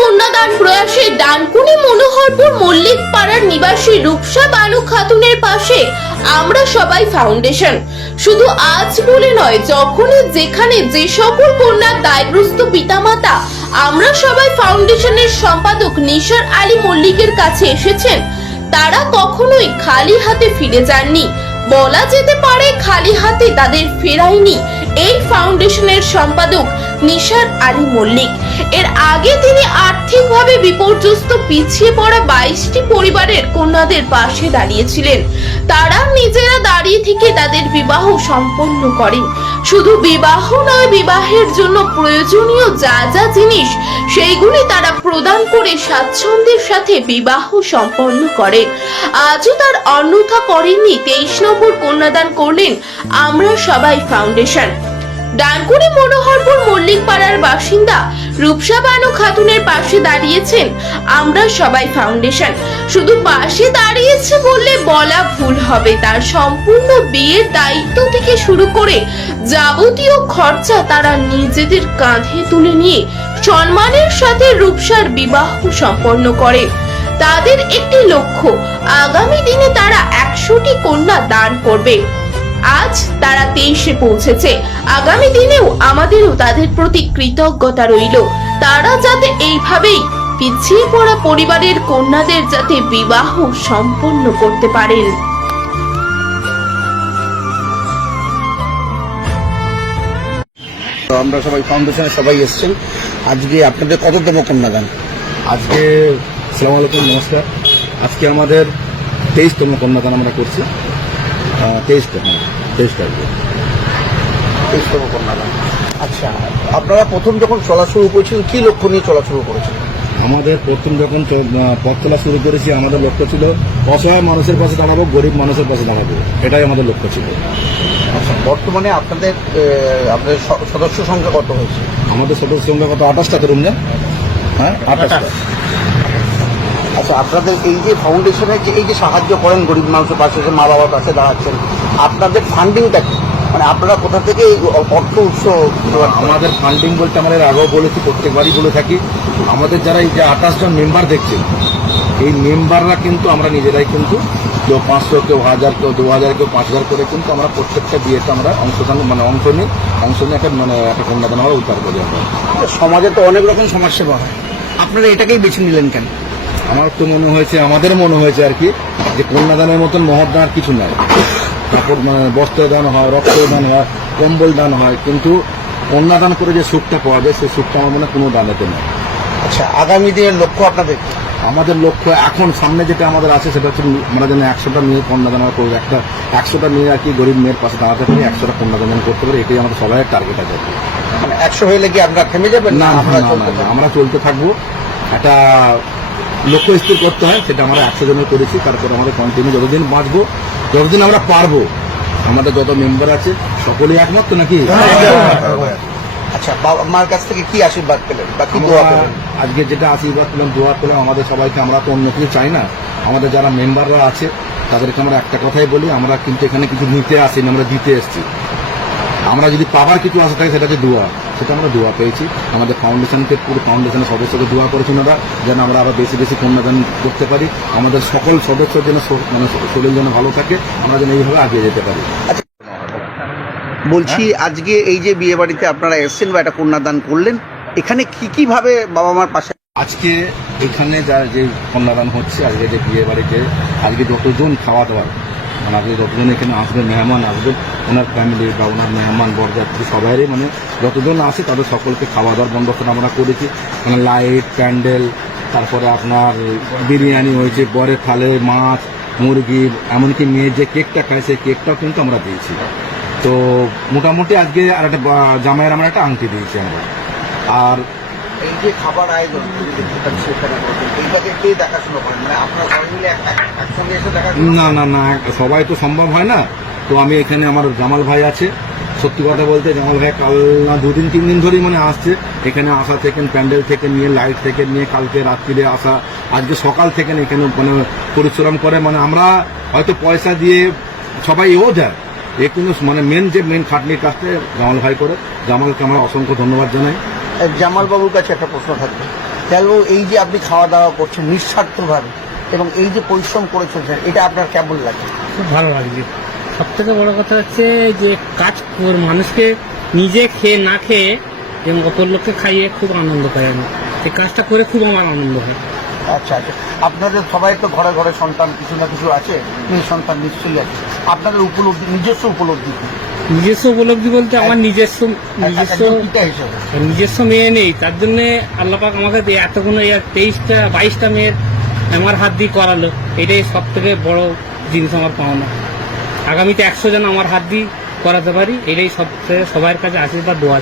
কন্যাদান প্রয়াসে ডানকুনি মনোহরপুর মল্লিক পাড়ার নিবাসী রূপসা বানু খাতুনের পাশে আমরা সবাই ফাউন্ডেশন। শুধু আজ বলে নয়, যখনই যেখানে যে সকল কন্যার দায়গ্রস্ত পিতামাতা, আমরা সবাই ফাউন্ডেশনের সম্পাদক নিশার আলী মল্লিকের কাছে এসেছেন, তারা কখনোই খালি হাতে ফিরে যাননি। বলা যেতে পারে খালি হাতে তাদের ফেরায়নি। এই ফাউন্ডেশনের সম্পাদক নিশার আলী মল্লিক। এর আগে তিনি আর্থিকভাবে বিপর্যস্ত পিছিয়ে পড়া বাইশটি পরিবারের কন্যাদের পাশে দাঁড়িয়েছিলেন। তারা নিজেরা দাঁড়িয়ে থেকে তাদের বিবাহ সম্পন্ন করেন। শুধু বিবাহ নয়, বিবাহের জন্য প্রয়োজনীয় যা যা জিনিস, সেইগুলি তারা প্রদান করে স্বাচ্ছন্দ্যের সাথে বিবাহ সম্পন্ন করে। আজও তার অন্যথা করেননি, তেইশ নম্বর কন্যাদান করলেন আমরা সবাই ফাউন্ডেশন। ডানকুনি মনোহরপুর মল্লিক পাড়ার বাসিন্দা রূপসা বানু খাতুনের পাশে দাঁড়িয়েছেন আমরা সবাই ফাউন্ডেশন। শুধু পাশে দাঁড়িয়েছে বললে বলা ভুল হবে। তার সম্পূর্ণ বিয়ের দায়িত্ব থেকে শুরু করে যাবতীয় খরচা তারা নিজেদের কাঁধে তুলে নিয়ে সম্মানের সাথে রূপসার বিবাহ সম্পন্ন করে। তাদের একটি লক্ষ্য, আগামী দিনে তারা একশোটি কন্যা দান করবে। আজ তারা তেইশে পৌঁছেছে। আগামী দিনেও আমাদেরও তাদের প্রতি কৃতজ্ঞতা রইল। তারা যাতে এইভাবেই পিছিয়ে পড়া পরিবারের কন্যাদের যাতে বিবাহ সম্পন্ন করতে পারেন। তো আমরা সবাই ফাউন্ডেশনে সবাই এসেছেন। আজকে আপনাদের কততম কন্যাদান? আজকে সালাম আলাইকুম নমস্কার। আজকে আমাদের তেইশতম কন্যাদান আমরা করছি। তেইশটা হ্যাঁ তেইশ তারিখে তেইশতম কন্যাদান আচ্ছা আপনারা প্রথম যখন চলা শুরু করেছিলেন কি লক্ষ্য নিয়ে চলা শুরু করেছিলেন? আমাদের প্রথম যখন পথ চলা শুরু করেছি আমাদের লক্ষ্য ছিল অসহায় মানুষের পাশে দাঁড়াবো গরিব মানুষের পাশে দাঁড়াবো। এটাই আমাদের লক্ষ্য ছিল। আচ্ছা বর্তমানে আপনাদের আপনাদের সদস্য সংখ্যা কত হয়েছে? আমাদের সদস্য সংখ্যা কত? আঠাশটা তরুণ হ্যাঁ আঠাশটা। আচ্ছা আপনাদের এই যে ফাউন্ডেশনে যে এই যে সাহায্য করেন গরিব মানুষের পাশে মা বাবার পাশে দাঁড়াচ্ছেন আপনাদের ফান্ডিংটা কি? মানে আপনারা কোথা থেকে অর্থ উৎস আমাদের ফান্ডিং বলতে আমরা এর আগেও বলেছি প্রত্যেকবারই বলে থাকি। আমাদের যারা এই যে আঠাশ জন মেম্বার দেখছেন এই মেম্বাররা কিন্তু আমরা নিজেরাই কিন্তু কেউ পাঁচশো কেউ হাজার কেউ দু হাজার কেউ পাঁচ হাজার করে কিন্তু আমরা প্রত্যেকটা বিয়েতে আমরা অংশদান মানে অংশ নিই। অংশ নিয়ে একটা মানে একটা কন্যাদান আমরা উদ্ধার করি আমরা। সমাজে তো অনেক রকম সমাজসেবা হয়। আপনারা এটাকেই বেছে নিলেন কেন? আমার তো মনে হয়েছে আমাদের মনে হয়েছে আর কি যে কন্যাদানের মতন মহৎ দান আর কিছু নাই। কাপড় মানে বস্ত্র দান হয় রক্ত দান হয় কম্বল দান হয় কিন্তু কন্যাদান করে যে সুখটা পাওয়া যায় সেই সুখটা আমার মনে হয় কোনো দানেতে নেই। আচ্ছা আগামী দিনের লক্ষ্য আপনাদের আমাদের লক্ষ্য এখন সামনে যেটা আমাদের আছে সেটা হচ্ছে আমরা যেন একশোটা মেয়ে কন্যাদান আমরা করব। একটা একশোটা মেয়ে আর কি গরিব মেয়ের পাশে দাঁড়াতে পারি একশোটা কন্যাদান করতে পারি এটাই আমাদের সবাই টার্গেট আছে। মানে একশো হলে কি আপনারা থেমে যাবেন? না আমরা? আমরা চলতে থাকব। একটা লক্ষ্য স্থির করতে হয় সেটা আমরা একশো জনের করেছি তারপরে আমাদের কন্টিনিউ যতদিন বাঁচবো যতদিন আমরা পারব। আমাদের যত মেম্বার আছে সকলেই একমত তো নাকি? আচ্ছা মার কাছ থেকে কি আশীর্বাদ পেলেন বা কি আমরা দোয়া পেলেন? আজকে যেটা আশীর্বাদ পেলাম দোয়া পেলাম আমাদের সবাইকে আমরা তো অন্য কিছু চাই না। আমাদের যারা মেম্বাররা আছে তাদেরকে আমরা একটা কথাই বলি আমরা কিন্তু এখানে কিছু নিতে আসিনি আমরা দিতে এসেছি। আমরা যদি পাবার কিছু আসে থাকে সেটা হচ্ছে দোয়া। সেটা আমরা দোয়া পেয়েছি। আমাদের ফাউন্ডেশনকে পুরো ফাউন্ডেশনের সদস্যকে দোয়া করেছেন ওরা যেন আমরা আরও বেশি বেশি কন্যাদান করতে পারি। আমাদের সকল সদস্যের যেন মানে শরীর যেন ভালো থাকে আমরা যেন এইভাবে আগিয়ে যেতে পারি। বলছি আজকে এই যে বিয়ে বাড়িতে আপনারা এসেছেন বা একটা কন্যাদান করলেন এখানে কি কি ভাবে বাবা মার পাশে আজকে এখানে যা যে কন্যাদান হচ্ছে আজকে যে বিয়ে বাড়িতে আজকে যতজন খাওয়া দাওয়া আজকে যতজন এখানে আসবে, মেহমান আসবে, ওনার ফ্যামিলি বা ওনার মেহমান, বরযাত্রী সবাইরই মানে যতজন আসে তাদের সকলকে খাওয়া দাওয়ার বন্দোবস্ত আমরা করেছি। মানে লাইট প্যান্ডেল তারপরে আপনার বিরিয়ানি হয়েছে বরের থালে, মাছ, মুরগি, এমনকি মেয়ে যে কেকটা খায়, সেই কেকটাও কিন্তু আমরা দিয়েছি। তো মোটামুটি আজকে আর একটা জামাইয়ের আমরা একটা আংটি দিয়েছি আমরা। আর এই যে খাবার আয়োজন দেখাশোনা মানে একসঙ্গে দেখাশোনা না না না সবাই তো সম্ভব হয় না। তো আমি এখানে আমার জামাল ভাই আছে। সত্যি কথা বলতে জামাল ভাই কাল না দুদিন, তিন দিন ধরেই মানে আসছে। এখানে আসা থেকে, প্যান্ডেল থেকে নিয়ে, লাইট থেকে নিয়ে, কালকে রাত্রিরে আসা, আজকে সকাল থেকে এখানে মানে পরিশ্রম করে। মানে আমরা হয়তো পয়সা দিয়ে সবাই এও যায়। এ কিন্তু মানে মেন যে মেন খাটনির কাজটা জামাল ভাই করে। জামালকে আমরা অসংখ্য ধন্যবাদ জানাই। জামাল বাবুর কাছে একটা প্রশ্ন থাকবে। দেখো এই যে আপনি খাওয়া দাওয়া করছেন নিঃস্বার্থভাবে এবং এই যে পরিশ্রম করে চলছেন এটা আপনার কেমন লাগে? খুব ভালো লাগছে। সব থেকে বড় কথা হচ্ছে যে কাজ মানুষকে নিজে খেয়ে না খেয়ে এবং অপর লোককে খাইয়ে খুব আনন্দ পাই আমি এই কাজটা করে খুব আমার আনন্দ হয়। আচ্ছা আচ্ছা। আপনাদের সবাই তো ঘরে ঘরে সন্তান কিছু না কিছু আছে? সন্তান নিশ্চয়ই আছে। আপনাদের উপলব্ধি নিজস্ব উপলব্ধি কি? নিজস্ব উপলব্ধি বলতে আমার নিজস্ব নিজস্ব নিজস্ব মেয়ে নেই তার জন্য আল্লাপাক আমাকে এতগুলো তেইশটা বাইশটা মেয়ের আমার হাত দিয়ে করালো। এটাই সব থেকে বড় জিনিস আমার পাওনা। আগামীতে একশো জন আমার হাত দিয়ে করাতে পারি এটাই সব সবার কাছে আশীর্বাদ দোয়া।